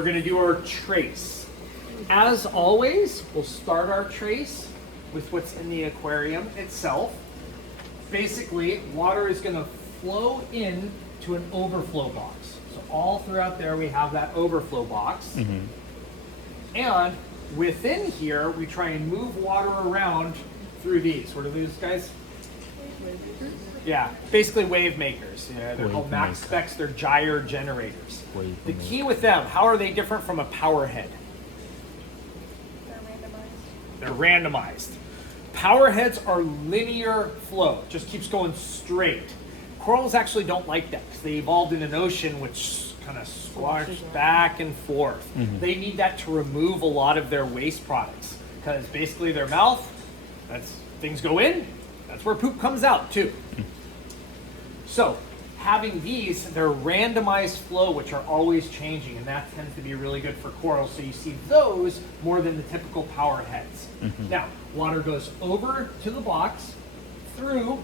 We're going to do our trace. As always, we'll start our trace with what's in the aquarium itself. Basically, water is going to flow in to an overflow box. So all throughout there we have that overflow box. And within here, we try and move water around through these. What are these guys? Yeah, basically wave makers. Yeah, they're called max specs. They're gyre generators. The key with them, how are they different from a power head? They're randomized. Power heads are linear flow, just keeps going straight. Corals actually don't like that because they evolved in an ocean which kind of squashes back and forth. They need that to remove a lot of their waste products because basically their mouth, that's things go in, that's where poop comes out too. So having these, they're randomized flow, which are always changing, and that tends to be really good for corals. So you see those more than the typical power heads. Now, water goes over to the box through.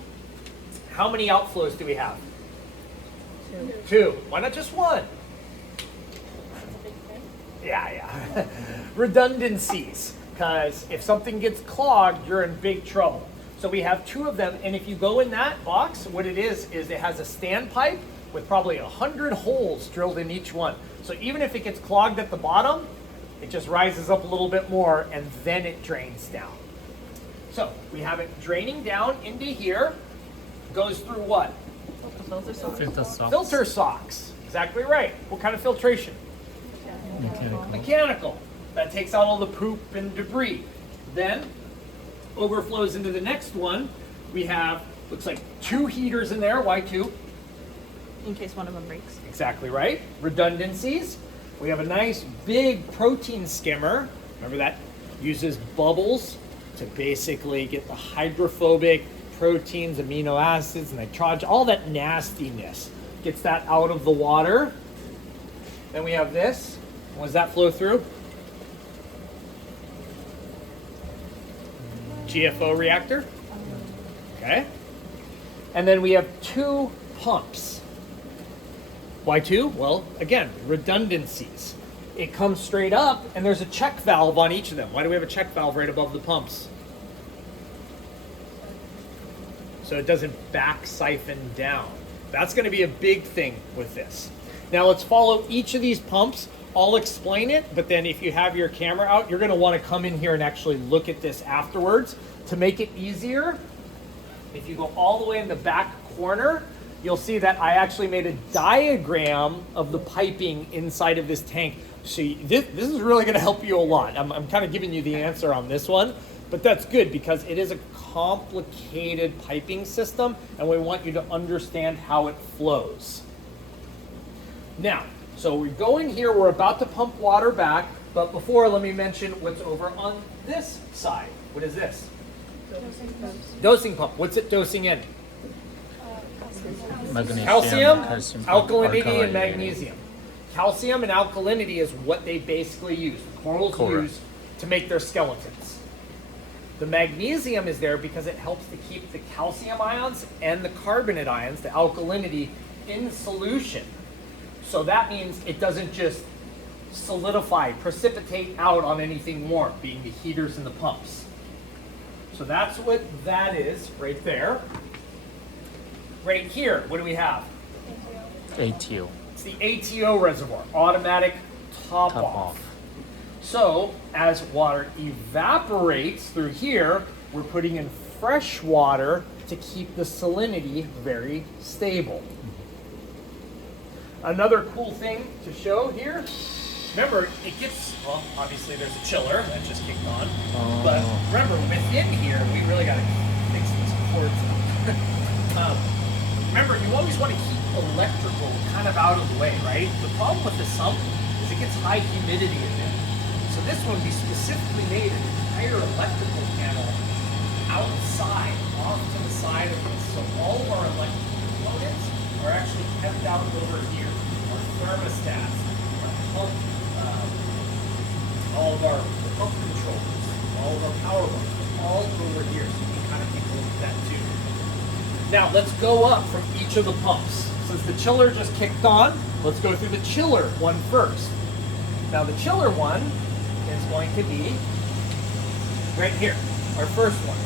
How many outflows do we have? Two. Why not just one? Yeah. Redundancies, because if something gets clogged, you're in big trouble. So we have two of them, and if you go in that box, what it is it has a standpipe with probably 100 holes drilled in each one. So even if it gets clogged at the bottom, it just rises up a little bit more, and then it drains down. So we have it draining down into here, goes through what? Filter socks. Filter socks, exactly right. What kind of filtration? Mechanical. That takes out all the poop and debris. Then overflows into the next one. We have, looks like 2 heaters in there. Why 2? In case one of them breaks. Exactly right. Redundancies. We have a nice big protein skimmer. Remember that uses bubbles to basically get the hydrophobic proteins, amino acids, nitrogen, all that nastiness. Gets that out of the water. Then we have this. What does that flow through? GFO reactor. Okay. And then we have 2 pumps. Why 2? Well, again, redundancies. It comes straight up and there's a check valve on each of them. Why do we have a check valve right above the pumps? So it doesn't back siphon down. That's going to be a big thing with this. Now let's follow each of these pumps. I'll explain it, but then if you have your camera out, you're going to want to come in here and actually look at this afterwards. To make it easier, if you go all the way in the back corner, you'll see that I actually made a diagram of the piping inside of this tank. So this is really going to help you a lot. I'm kind of giving you the answer on this one, but that's good because it is a complicated piping system and we want you to understand how it flows. Now, so we go in here, we're about to pump water back, but before, let me mention what's over on this side. What is this? Dosing pump. What's it dosing in? Calcium, alkalinity, and magnesium. Calcium and alkalinity is what they basically use. Corals use to make their skeletons. The magnesium is there because it helps to keep the calcium ions and the carbonate ions, the alkalinity, in solution. So that means it doesn't just solidify, precipitate out on anything warm, being the heaters and the pumps. So that's what that is right there. Right here, what do we have? ATO. It's the ATO reservoir, automatic top off. So as water evaporates through here, we're putting in fresh water to keep the salinity very stable. Another cool thing to show here, remember it gets, well obviously there's a chiller that just kicked on, but remember within here we really got to fix these cords up. Remember you always want to keep electrical kind of out of the way, right? The problem with the sump is it gets high humidity in there. So this one we specifically made an entire electrical panel outside, off to the side of this. So all of our electrical components are actually kept out over here. Our thermostats, our pump, all of our pump controllers, all of our power lines, all over here. So you can kind of take a look at that too. Now let's go up from each of the pumps. Since the chiller just kicked on, let's go through the chiller one first. Now the chiller one is going to be right here, our first one.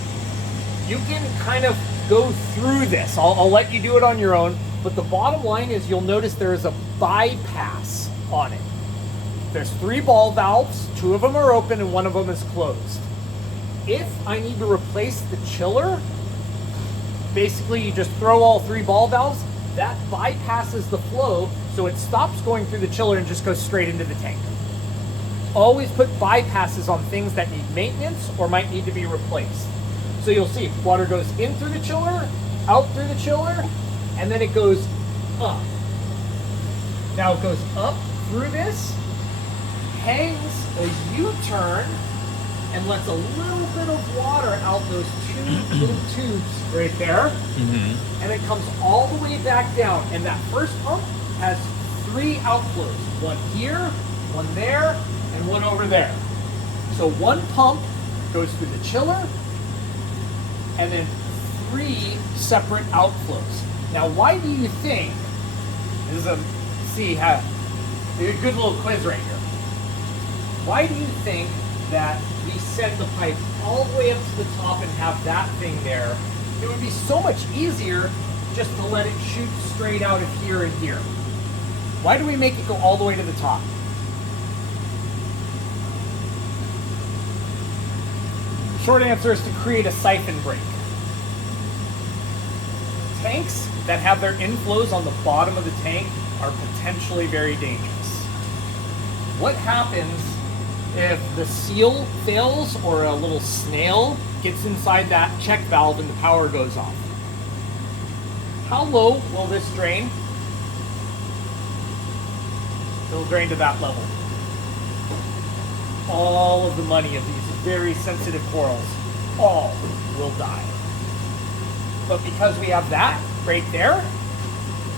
You can kind of go through this. I'll let you do it on your own, but the bottom line is you'll notice there is a bypass on it. There's 3 ball valves, 2 of them are open and 1 of them is closed. If I need to replace the chiller, basically you just throw all 3 ball valves, that bypasses the flow, so it stops going through the chiller and just goes straight into the tank. Always put bypasses on things that need maintenance or might need to be replaced. So you'll see water goes in through the chiller, out through the chiller, and then it goes up. Now it goes up through this, hangs a U-turn, and lets a little bit of water out those 2 little tubes right there, and it comes all the way back down. And that first pump has 3 outflows, 1 here, 1 there, and 1 over there. So 1 pump goes through the chiller, and then 3 separate outflows. Now, why do you think, this is a good little quiz right here. Why do you think that we send the pipe all the way up to the top and have that thing there? It would be so much easier just to let it shoot straight out of here and here. Why do we make it go all the way to the top? Short answer is to create a siphon break. Tanks that have their inflows on the bottom of the tank are potentially very dangerous. What happens if the seal fails or a little snail gets inside that check valve and the power goes off? How low will this drain? It'll drain to that level. All of the money of these very sensitive corals, all will die. But because we have that right there,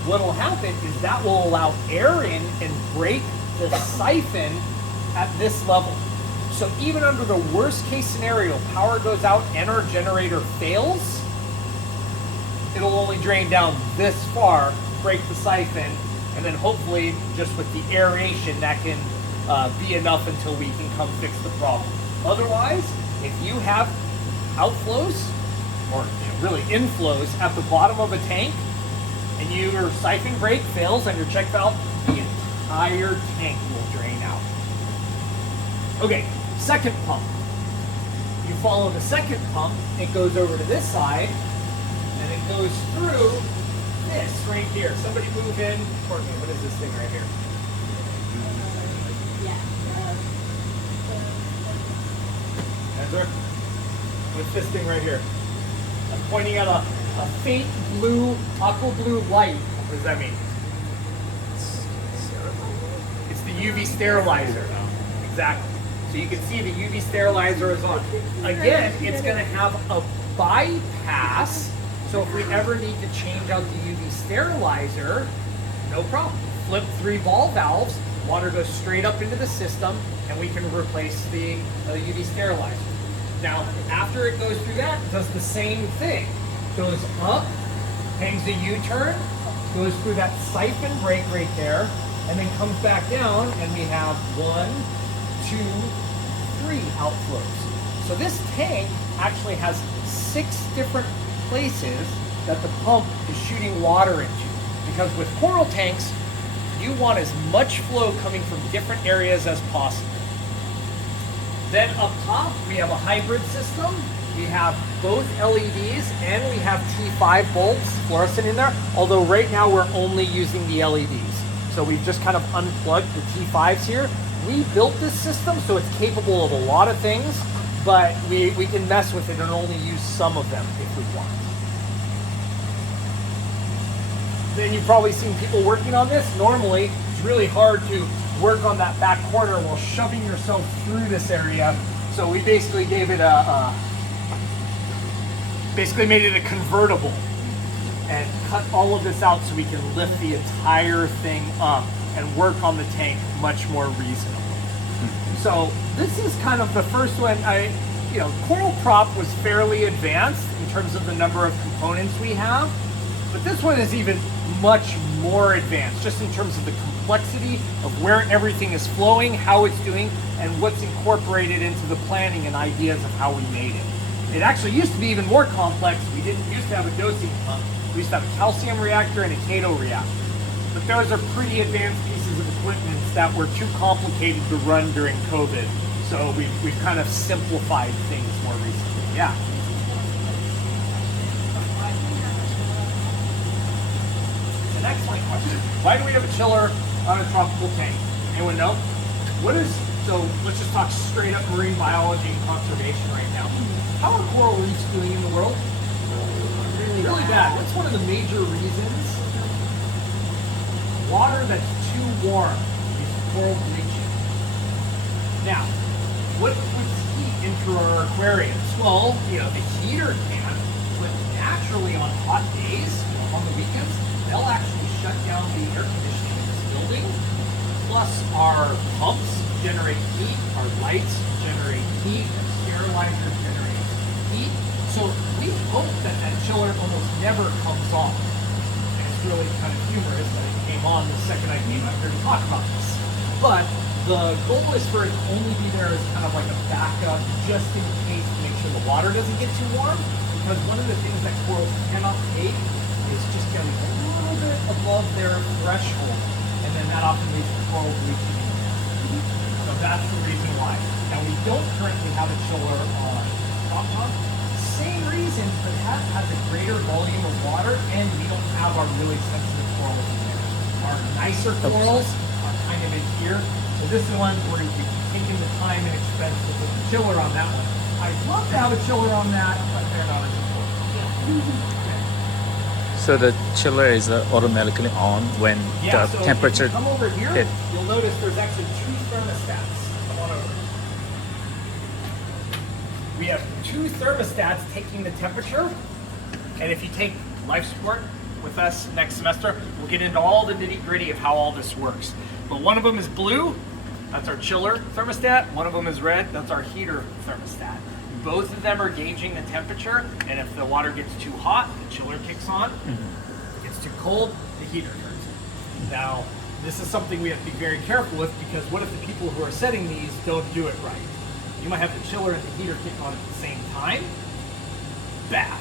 what will happen is that will allow air in and break the siphon at this level. So even under the worst case scenario, power goes out and our generator fails, it'll only drain down this far, break the siphon, and then hopefully just with the aeration that can be enough until we can come fix the problem. Otherwise, if you have outflows, or really inflows at the bottom of a tank, and your siphon break fails on your check valve, the entire tank will drain out. Okay, second pump. You follow the second pump, it goes over to this side, and it goes through this right here. Somebody move in. Courtney, what is this thing right here? Ezra? What's this thing right here? I'm pointing at a faint blue, aqua blue light. What does that mean? It's the UV sterilizer. Exactly. So you can see the UV sterilizer is on. Again, it's going to have a bypass. So if we ever need to change out the UV sterilizer, no problem. Flip 3 ball valves, water goes straight up into the system, and we can replace the UV sterilizer. Now, after it goes through that, it does the same thing. Goes up, hangs a U-turn, goes through that siphon break right there, and then comes back down, and we have 1, 2, 3 outflows. So this tank actually has 6 different places that the pump is shooting water into. Because with coral tanks, you want as much flow coming from different areas as possible. Then up top, we have a hybrid system. We have both LEDs and we have T5 bulbs, fluorescent in there. Although right now we're only using the LEDs. So we've just kind of unplugged the T5s here. We built this system so it's capable of a lot of things, but we can mess with it and only use some of them if we want. Then you've probably seen people working on this. Normally, it's really hard to work on that back corner while shoving yourself through this area. So we basically gave it basically made it a convertible and cut all of this out so we can lift the entire thing up and work on the tank much more reasonably. So this is kind of the first one. Coral Prop was fairly advanced in terms of the number of components we have, but this one is even much more advanced, just in terms of the complexity of where everything is flowing, how it's doing, and what's incorporated into the planning and ideas of how we made it. It actually used to be even more complex. We didn't used to have a dosing pump. We used to have a calcium reactor and a Cato reactor. But those are pretty advanced pieces of equipment that were too complicated to run during COVID. So we've kind of simplified things more recently. Yeah. It's an excellent question. Why do we have a chiller on a tropical tank? Anyone know? So let's just talk straight up marine biology and conservation right now. How are coral reefs doing in the world? Really bad. What's one of the major reasons? Water that's too warm is coral bleaching. Now, what puts heat into our aquariums? Well, the heater can, but naturally on hot days, on the weekends, they'll actually shut down the air conditioning in this building. Plus, our pumps generate heat, our lights generate heat, our sterilizer generates heat. So we hope that chiller almost never comes on. And it's really kind of humorous that it came on the second I came out here to talk about this. But the goal is for it to only be there as kind of like a backup, just in case, to make sure the water doesn't get too warm. Because one of the things that corals cannot take is just getting a little bit above their threshold. And then that often leads to coral bleaching. So that's the reason why. Now we don't currently have a chiller on top pump. Same reason, but that has a greater volume of water, and we don't have our really sensitive corals in there. Our nicer corals are kind of in here. So this is one where we've taken the time and expense to put the chiller on that one. I'd love to have a chiller on that, but they're not as important. So the chiller is automatically on when Yeah, the so temperature if you come over here, hit. you'll notice there's actually two thermostats. Come on over. We have two thermostats taking the temperature, and if you take life support with us next semester, we'll get into all the nitty-gritty of how all this works. But one of them is blue, that's our chiller thermostat. One of them is red, that's our heater thermostat. Both of them are gauging the temperature, and if the water gets too hot, the chiller kicks on. If it gets too cold, the heater turns on. Now, this is something we have to be very careful with, because what if the people who are setting these don't do it right? You might have the chiller and the heater kick on at the same time. Bad.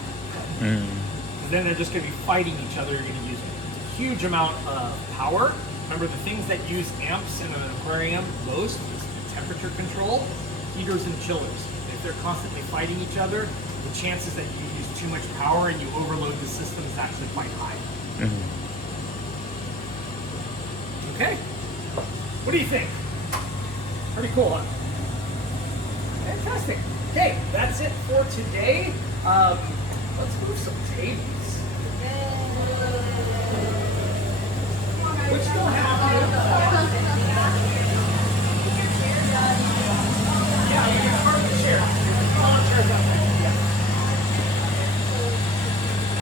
Then they're just going to be fighting each other. You're going to use a huge amount of power. Remember, the things that use amps in an aquarium most is the temperature control, heaters and chillers. If they're constantly fighting each other, the chances that you use too much power and you overload the system is actually quite high. Okay. What do you think? Pretty cool, huh? Fantastic. Okay, that's it for today. Let's move some tables.